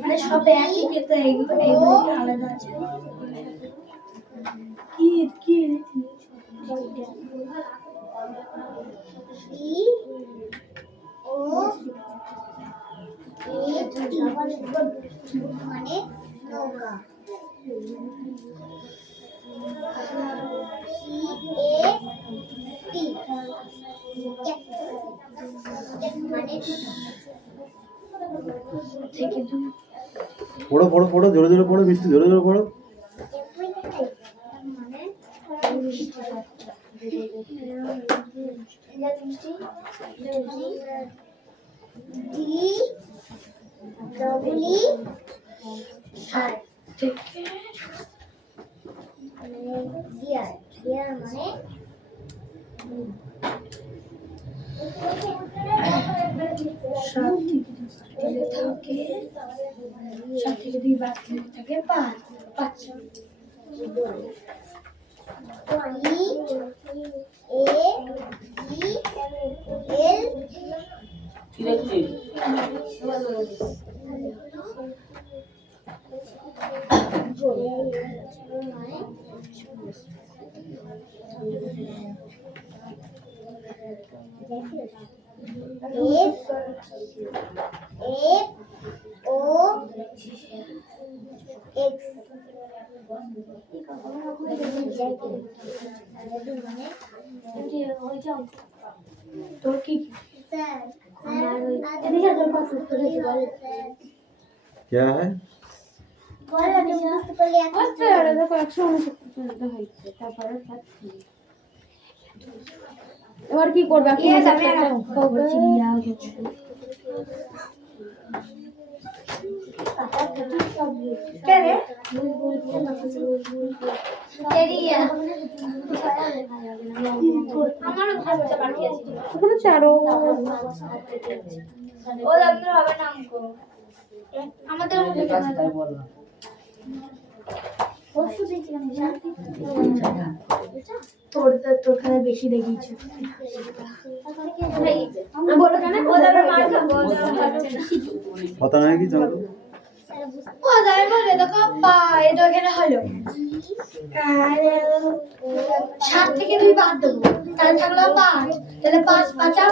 মানে সব একই কিন্তু আলাদা আছে কি কি ও মানে নৌকা পড়ো পড়ো পড়ো জোরে জোরে পড়ো মিষ্টি জোরে জোরে পড়ো সাত থেকে দুই বাদ থাকে পাঁচ পাঁচ তোর কি क्या है এবার কি করবে তোরখানে বেশি দেখিয়েছে पता नहीं कि चलो সাত থেকে দুই বাদ দেবো তাহলে থাকলো পাঁচ তাহলে পাঁচ পাঁচা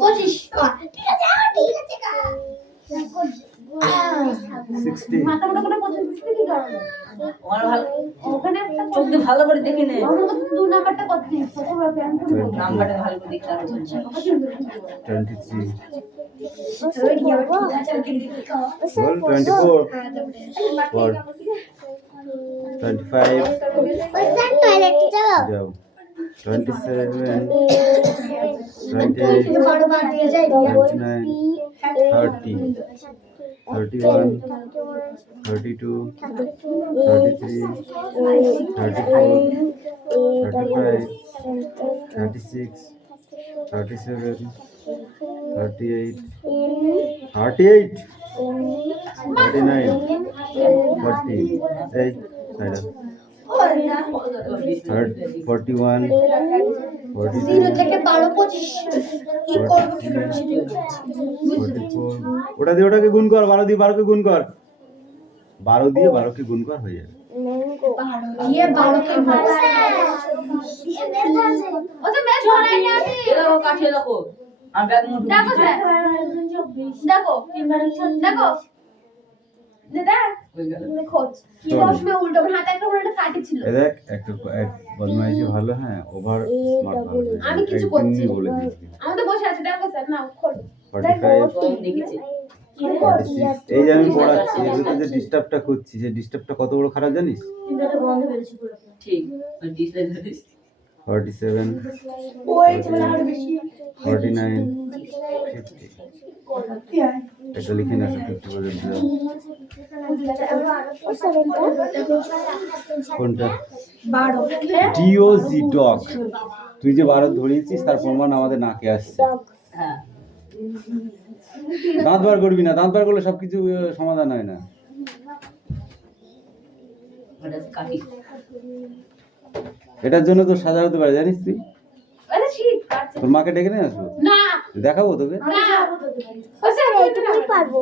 25 ঠিক আছে ঠিক আছে মাথা মোটা করে 25 কি কারণে ওখানে চোখ দিয়ে ভালো করে দেখে নে দু নাম্বারটা কত দিচ্ছে নাম্বারটা ভালো করে দেখতে হবে ওটা দিয়ে ওটাকে গুণ কর 12 দিয়ে 12 কে গুণ কর 12 দিয়ে 12 কে গুণ কর হয়ে যাবে ये 12 के ওটা ম্যাচ হয় না এলো কাঠিয়ে দেখো আর ব্যাগ মুঠ দেখো স্যার দেখো দেখো দাদা হয়ে গেল খোঁজ কি বসবে উল্টো হাতে একটা উল্টো কাটি ছিল এ দেখ একটু এক বদমাইশি ভালো, হ্যাঁ ওভার স্মার্ট ভালো। আমি কিছু একদিনই করছি বলে দিয়েছি। আমি তো বসে আছি দেখো স্যার না খোলো 45 কম দেখেছি 46 এই যে আমি পড়াচ্ছি এর ভিতরে যে ডিস্টার্বটা করছি, যে ডিস্টার্বটা কত বড় খারাপ জানিস? বন্ধ করেছি পুরো ঠিক ডিসপ্লে 47 ওই ছেলে আর বেশি 49 50 এটা লিখে না 50 পর্যন্ত যাও। কোনটা? 12 ডিওজি ডগ, তুই যে 12 ধরিয়েছিস তার প্রমাণ আমাদের নাকে আসছে। হ্যাঁ দাঁত বার করবি না, দাঁত বার করলে সবকিছু সমাধান হয় না। ওটা কাটি এটার জন্য তো সাজা হতে পারে জানিস তুই? আরে শীত কাটছে তোর মাকে ডেকে নিয়ে আসবো, না দেখাবো তোকে। না ও স্যার এইটুকুই পারবো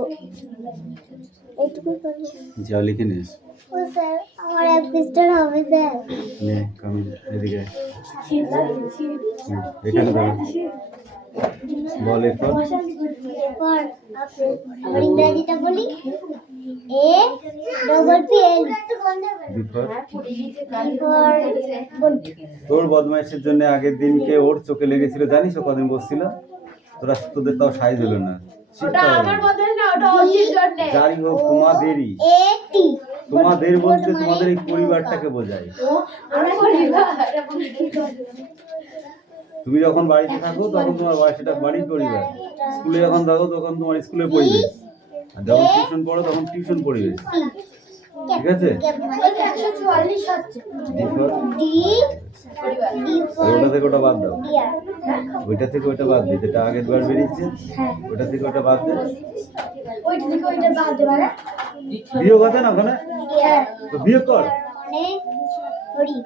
যাও লিখে নিস। ও স্যার আমার এক পিস্টন হবে স্যার নে কামি এদিকে আয়। শীত লাগছে এখানে দাঁড়া, বল এরপর। এরপর আবার ইংরেজিটা বলি এ ডবল পি এল বিপদ ফর তোর বদমাইশের জন্য আগের দিনকে ওর চোখে লেগেছিল জানিস, ও কদিন বসছিল, তোদের তাও সাইজ হলো না। ওটা আমার বদল না ওটা অজির জন্য যাই হোক তোমাদেরই, এ টি তোমাদের বলতে তোমাদের এই পরিবারটাকে বোঝায়। আমরা পরিবার তুমি যখন বাড়িতে থাকো তখন তোমার সেটা বাড়ির পরিবার, স্কুলে যখন থাকো তখন তোমার স্কুলের পরিবেশ, আর যখন টিউশন পড়ো তখন টিউশন পরিবেশ। ঠিক আছে? 144 হচ্ছে এরপর ডি ডি ফর ওটা থেকে ওটা বাদ দাও, ডিয়ার ওইটা থেকে ওইটা বাদ দে, যেটা আগের বার বেরিয়েছে ওইটা থেকে ওটা বাদ দে। ওইটা থেকে ওইটা বাদ দেবা না বিয়োগ আছে না ওখানে, ডিয়ার তো বিয়োগ কর, মানে হরি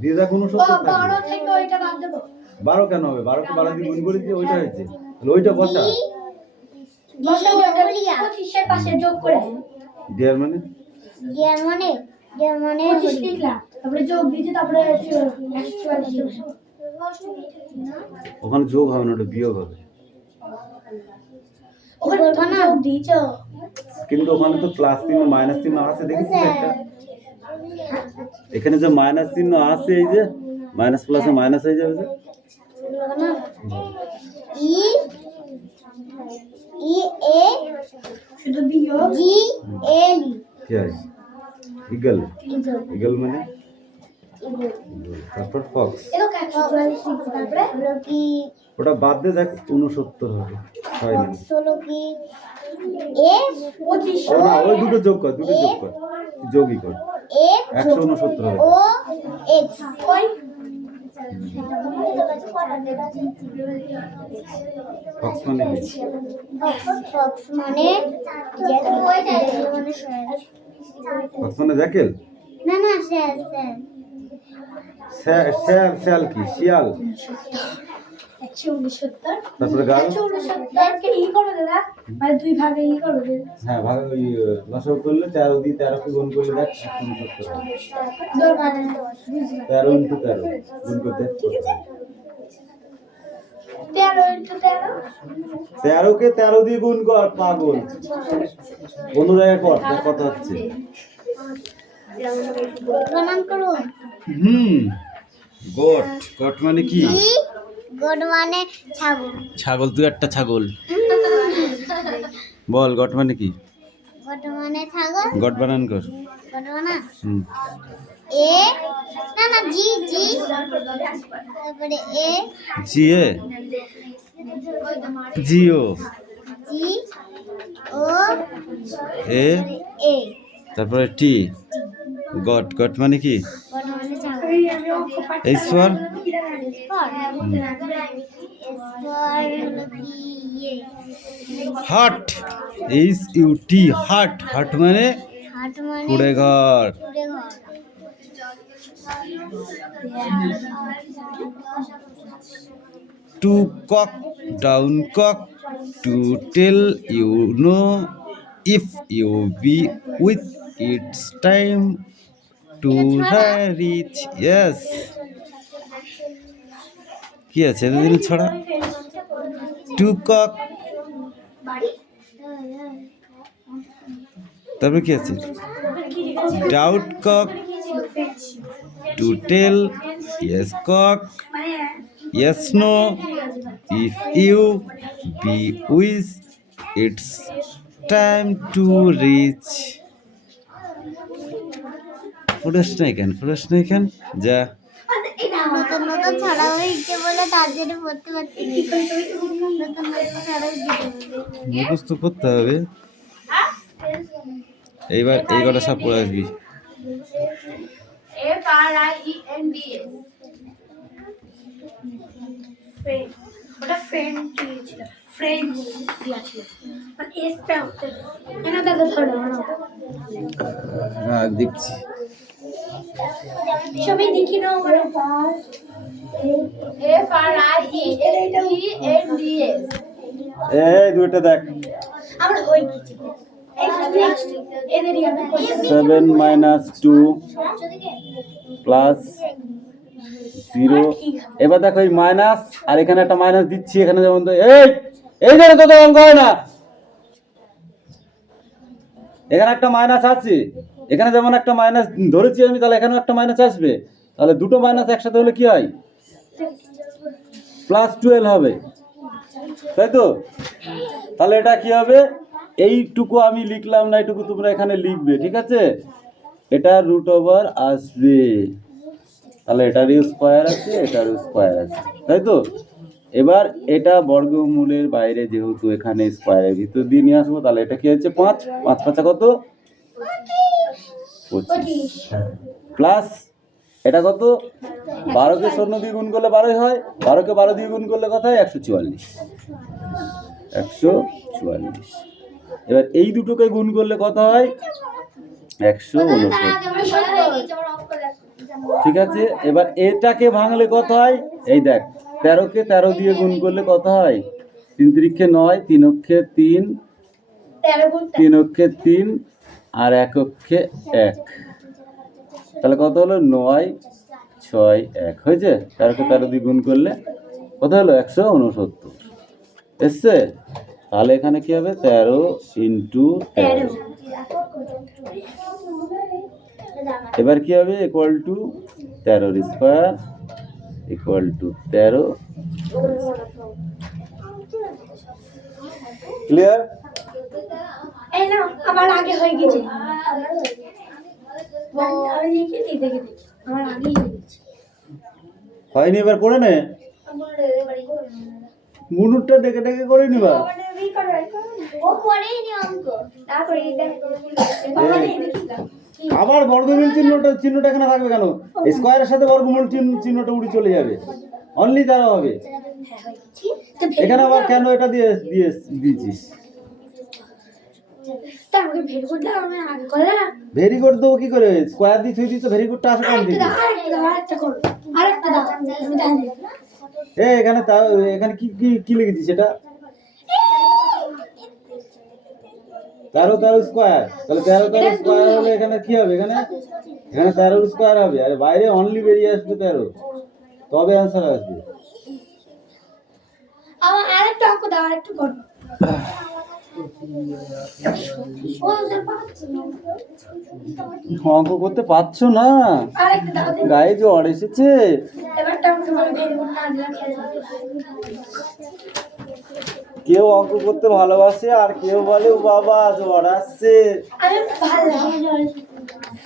দিয়ে দেখ কোনো ও সত্য থাকবে। 12 থেকে ওইটা বাদ দেবো 12 কেন হবে? 12 কে 12 দিয়ে গুণ করেছি, ওইটা হয়েছে, তাহলে ওইটা বসা। বসা ওটা 25 এর পাশে যোগ করে ডিয়ার মানে ডিয়ার মানে 25 লিখলাম তারপরে যোগ দিয়েছি তারপরে 144 ওখানে যোগ হবে না, ওটা বিয়োগ হবে। ওখানে তো যোগ দিয়েছো কিন্তু ওখানে তো প্লাস চিহ্ন মাইনাস চিহ্ন আছে, দেখেছিস একটা? এখানে যে মাইনাস চিহ্ন আছে, এই যে মাইনাস প্লাসে মাইনাস হয়ে যাবে যে। ই ই এ শুধু বিয়োগ জি এল কি আছে? ইগল, ইগল মানে তারপর ফক্স, এলো তারপরে হলো কি ওটা বাদ দে, দেখ 69 হবে, হয় না। হলো কি এ 25 ও না, ওই দুটো যোগ কর, দুটো যোগ কর, যোগই কর, এ 169 হবে। ও এক্স ওই ফক্স মানে কি? ফক্স মানে জ্যাকেল মানে ফক্স মানে জ্যাকেল, না না স্যার শ্যাল, শ্যাল কি? শিয়াল। 169 তারপরে গাল, 169 কে ই করো দাদা মানে দুই ভাগে ই করো হ্যাঁ ভাগে ওই লসাগু করলে 13 দিয়ে 13 কে গুণ করলে দেখ 169 হবে। 13 ইন্টু 13 গুণ করতে 13 ইনটু 13 13 কে 13 দিয়ে গুণ কর, পাগল। কোন জায়গায় কর, দেখ কত হচ্ছে। বানান করো গট, গট মানে কি? গড মানে ছাগল ছাগল, তুই একটা ছাগল বল, গট মানে কি? গড মানে ছাগল গট বানান কর। গড মানে হুম, এ না না জি জি তারপরে এ জি এ, জিও, জি ও এ, এ তারপরে টি, গট, গট মানে কি? গড মানে ছাগল H for hut, H U T, hut, hut মানে হাট মানে কুড়ে ঘর। কুড়ে ঘর to cock, down cock, to tell you know if you be with it's time to reach, yes. কি আছে এতদিন ছড়া? টু কক, তারপরে কি আছে? Doubt cock, to tell yes cock, yes no, if you be with it's time to reach. ফুটাস নাই কেন যা নতুন নতুন ছড়া হয়েছে বলে তার জন্য পড়তে পারছি না। নতুন নতুন ছড়া হয়েছে মুখস্থ করতে হবে। এইবার এই কটা সব পড়ে আসবি। FRIENDS ওটা ফ্রেন্ড দিয়েছিল, ফ্রেন্ডস দিয়েছিল, আর এসটা হচ্ছে না দাদা ধরো রাগ দেখছি। সবাই দেখি না আমার FRIENDS এই দুইটা দেখ। আমরা হয়ে গেছি এদেরই আমি 7 - 2 প্লাস 0। এবার দেখো এই মাইনাস আর এখানে একটা মাইনাস দিচ্ছি, এখানে যেমন এই জায়গায় তো অঙ্ক হয় না, এখানে একটা মাইনাস আছে, এখানে যেমন একটা মাইনাস ধরেছি আমি, তাহলে এখানেও একটা মাইনাস আসবে, তাহলে দুটো মাইনাস একসাথে হলে কি হয় +12 হবে, তাই তো? তাহলে এটা কি হবে, এইটুকু আমি লিখলাম না, এইটুকু তোমরা এখানে লিখবে, ঠিক আছে? এটা √ওভার আসবে, তাহলে এটারই স্কয়ার আছে, এটারও স্কয়ার আছে, তাই তো? এবার এটা বর্গমূলের বাইরে, যেহেতু এখানে স্কয়ারের ভিতর দিয়ে নিয়ে আসবো, তাহলে এটা কি হচ্ছে 5 5 5 কত 25 প্লাস এটা কত 12 কে 0 দিয়ে গুণ করলে 12 হয়, 12 কে 12 দিয়ে গুণ করলে কত হয় 144 144। এবার এই দুটোকে গুণ করলে কত হয় 169, ঠিক আছে? এবার এটাকে ভাঙলে কত হয়, এই দেখ 13 কে 13 দিয়ে গুণ করলে কত হয় 3 3 9, 3 অক্ষে 3, 3 অক্ষে 3 আর 1 অক্ষে 1, তাহলে কত হলো 9 6 1 হয়েছে। 13 কে 13 দিয়ে গুণ করলে কত হলো 169 এসছে। তাহলে এখানে কি হবে 13 × 13, এবার কি হবে equal to 13 square equal to 13। Clear? এই না আমার আগে হয়ে গেছে, আমি লিখে দিই, দেখে দেখি আমার আগেই হয়ে গেছে। হয়নি, এবার করে নে, মুনুরটা ডেকে ডেকে করে নিবা। ও পড়েই নি অঙ্ক তারপরে আবার বর্গমূল চিহ্নটা এখানে থাকবে কেন? স্কয়ারের সাথে বর্গমূল চিহ্নটা উড়ে চলে যাবে, অনলি তারা হবে। এখানে আবার কেন এটা দিয়েছিস? তারপরে ভেরি গুড আমি আগে করলাম, ভেরি গুড দেবো কি করে? স্কয়ার দিয়ে থুই দিচ্ছ, ভেরি গুডটা আসে কোন দিকে? আরেকটা করো, আরেকটা দাও, আমি জানি এখানে এখানে কি কি কি লিখেছিস এটা? 13 স্কয়ার, তাহলে 13 স্কয়ার হলে এখানে কি হবে, এখানে 13 স্কয়ার হবে, আর বাইরে অনলি বেরিয়ে আসবে 13, তবে অ্যান্সার আসবে। আমার আরেকটা অঙ্ক দাও, আরেকটা করো। অঙ্ক করতে পারছো না, আরেকটা দাও, গায়ে জ্বর এসেছে। এবারটা আমাকে বলো ভেরি গুড না দিলে খেয়ে যাবে। কেউ অঙ্ক করতে ভালোবাসে আর কেউ বলে ও বাবা জ্বর আসছে। আমি ভালো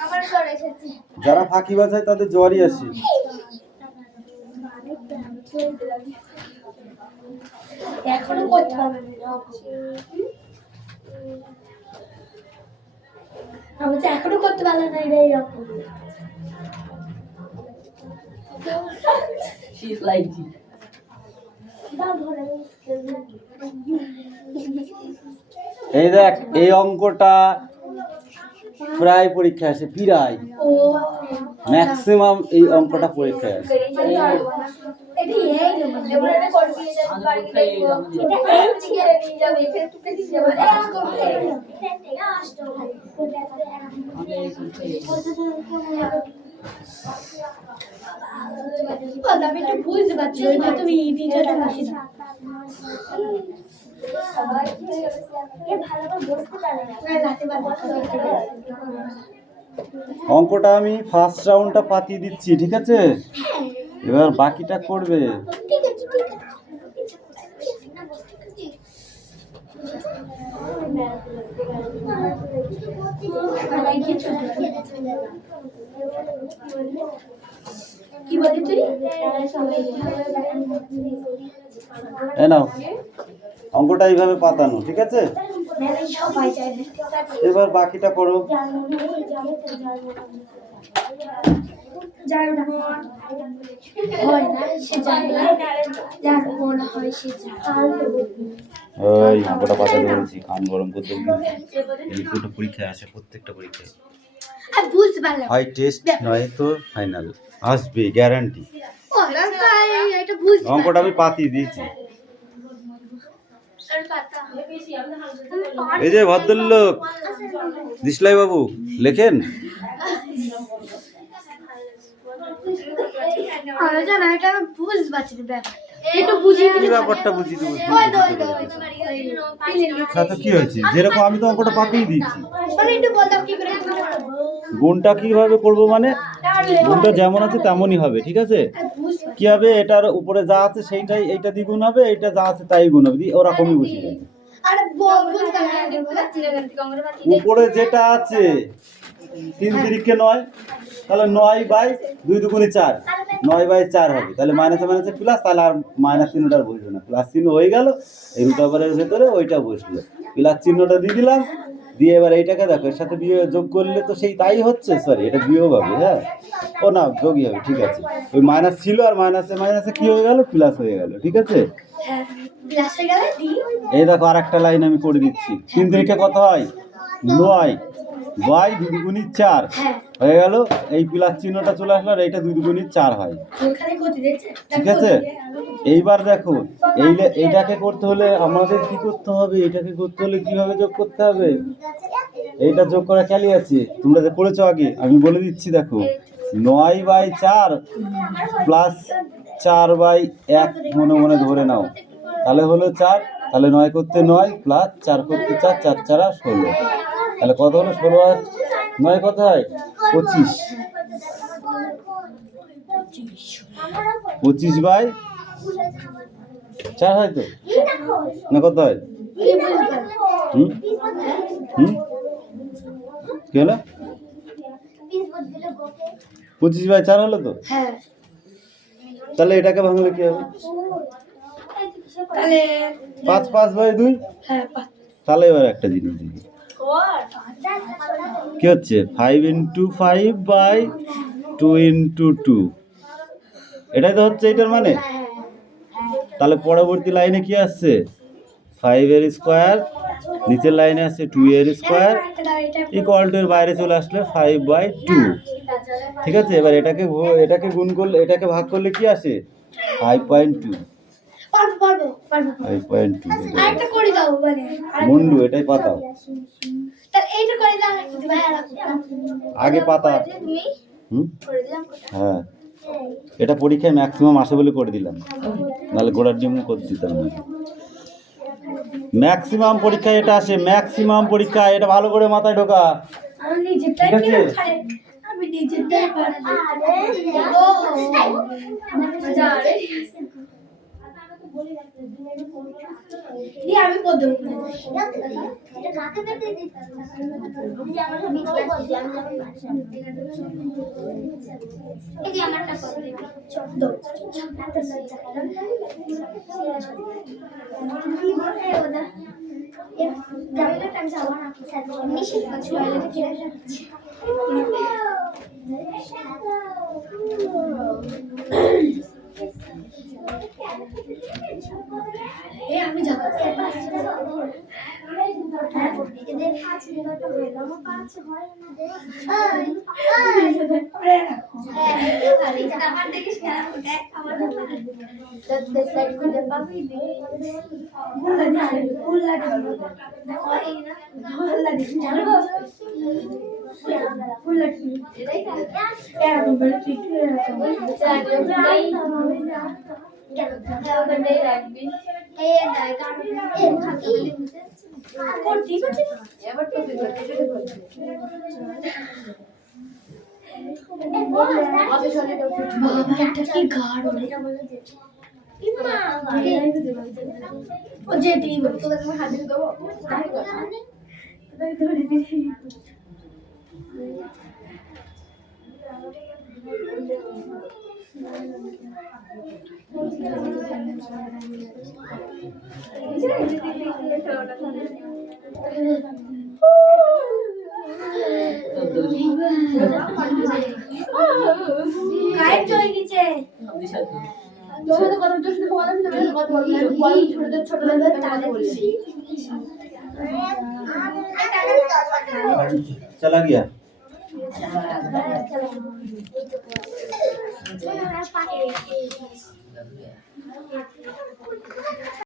আমার জ্বর এসেছে। যারা ফাঁকি বাজায় তাদের জ্বরই আসে। এখনো করতে পারবে না, আমি তো এখনো করতে পারলাম না এরকম। She's like this. এই দেখ, এই অঙ্কটা প্রায় পরীক্ষা আসে, প্রায় ও ম্যাক্সিমাম এই অঙ্কটা পরীক্ষায় আসে। এটি এই নম্বর এবারে এটা করবি, এটা এই দিকে নিয়ে যাবে, এখানে টুকে দিয়ে যাবে, এই অঙ্ক এটা আসতো আমি একটু বুঝতে পারছি, ওই যে তুমি টিচারটা বেশি দাও। ভালো করে বসতে পারে না, রাতে বাদ অঙ্কটা আমি ফার্স্ট রাউন্ডটা পাতিয়ে দিচ্ছি, ঠিক আছে? এবার বাকিটা করবে। ঠিক আছে ঠিক আছে কি বলি তুই এ নাও, অঙ্কটা এইভাবে পাতানো, ঠিক আছে? সবাই চায় এবার বাকিটা করো। যার মন হয় না সে যায় না, যার মন হয় সে যায়। ওই অঙ্কটা পাতাতে বলেছি, কান গরম করতে বলেছি। এই দুটো পরীক্ষায় আসে, প্রত্যেকটা পরীক্ষায়। আমি বুঝতে পারলাম হয় টেস্ট নয় তো ফাইনাল আসবে, গ্যারান্টি। ও তাই এটা বুঝতে অঙ্কটা আমি পাতিয়ে দিয়েছি। এই যে ভদ্রলোক দিশলাই বাবু লেখেন। আমি জানা এটা আমি বুঝতে পারছি না ব্যাপারটা একটু বুঝিয়ে কি ব্যাপারটা বুঝিয়ে দেবো? তো কি হয়েছে, যেরকম আমি তো অঙ্কটা পাতিয়ে দিয়েছি। মানে একটু বলতাম কি করে গুণটা কিভাবে করবো, মানে গুণটা যেমন আছে তেমনই হবে, ঠিক আছে? কি হবে, এটার উপরে যা আছে সেইটাই এইটা দিয়ে গুণ হবে, এইটা যা আছে তাই গুণ হবে, ওরকমই বসে যাবে। আরে বুঝতাম না উপরে যেটা আছে 3 তিরিকে 9, তাহলে 9/2 দুগুণে 4, 9/4 হবে। তাহলে মাইনাসে মাইনাসে প্লাস, তাহলে আর মাইনাস চিহ্নটা বসবে না, প্লাস চিহ্ন হয়ে গেল। এই রুট ওভারের ভেতরে ওইটা বসলো, প্লাস চিহ্নটা দিয়ে দিলাম। দিয়ে এবার এইটাকে দেখো, এর সাথে বিয়োগ যোগ করলে তো সেই তাই হচ্ছে, সরি এটা বিয়োগ হবে। হ্যাঁ, ও না যোগই হবে, ঠিক আছে। ওই মাইনাস ছিল আর মাইনাসে মাইনাসে কি হয়ে গেল, প্লাস হয়ে গেল, ঠিক আছে? প্লাস হয়ে গেল এই দেখো আর একটা লাইন আমি করে দিচ্ছি। 3 তিরিকে কত হয়, 9 বাই 2 দুগুণে 4 হয়ে গেল। এই প্লাস চিহ্নটা চলে আসলো, আর এইটা 2 দুগুণে 4 হয়, ওখানে গতি দিয়েছে ঠিক আছে? এইবার দেখো এইটাকে করতে হলে আমাদের কি করতে হবে, এটাকে করতে হলে কিভাবে যোগ করতে হবে, এইটা যোগ করা ক্যালি আছে, তোমরা যে করেছো আগে, আমি বলে দিচ্ছি। দেখো 9/4 প্লাস 4/1 মনে মনে ধরে নাও, তাহলে হলো 4। তাহলে 9 করতে 9 প্লাস 4 করতে 4, 4 4 16। তাহলে কত হলো, 16 আর 9 কত হয়, 25। 25/4 হয় তো না, কত হয়? হুম হুম কি হলো, 25/4 হলো তো? হ্যাঁ তাহলে এটাকে ভাঙলে কি হবে, তাহলে 5/2। হ্যাঁ তাহলে এবার একটা জিনিস দেখি কি হচ্ছে, 5 × 5/2 × 2, এটাই তো হচ্ছে এটার মানে। তাহলে পরবর্তী লাইনে কি আসছে, 5 এর স্কোয়ার, নিচের লাইনে আসছে 2 এর স্কোয়ার ইকুয়াল টু এর বাইরে চলে আসলে 5/2, ঠিক আছে? এবার এটাকে গুণ করলে, এটাকে ভাগ করলে কি আসে, 5.2। পারবো 5.2 আরেকটা করে দাও মানে মুন্ডু, এটাই পাতাও তাহলে এইটা করে দাও একটু ভাই আগে পাতা। তুমি করে দিলাম হ্যাঁ, এটা পরীক্ষায় ম্যাক্সিমাম আসে বলে করে দিলাম, নাহলে গোড়ার ডিম করে দিতাম না। ম্যাক্সিমাম পরীক্ষায় এটা আসে, ম্যাক্সিমাম পরীক্ষায়, এটা ভালো করে মাথায় ঢোকা, আমি নিজেরটাই ঠিক আছে? আমি নিজেরটাই পারবো আমি পদ্ম এটা কাকে পেতে দিতে আমার সব বিক্রি আছে এই যে আমারটা করে ছোট এত লজ্জা ওদা এর জায়গা টাইম যাওয়া না নিশ্চিত কিছু হলে কি এ আমি যাব এদের কাজ নিতে হবে আমার কাজ হয় না দে আমার দেখিস না দেখ আমার দে সাইড করে পাবি দে কুল্লা দেখো এই না কুল্লা দিন জানো কুল্লা এটাই না এরকম বলে ঠিক এরকম রাখবি এই দাই কাট এই খাতে কোন ঠিক আছে এবার তো বাবাটা কি গাঢ় ও যেটি বলে তোদের আমি হাজির দেবো ধরে দিছি কারেন্ট চলে গেছে তোর সাথে কথা তোর সাথে কথা বলতে কথা বলবি ছোট কথা বলছি चला गया चला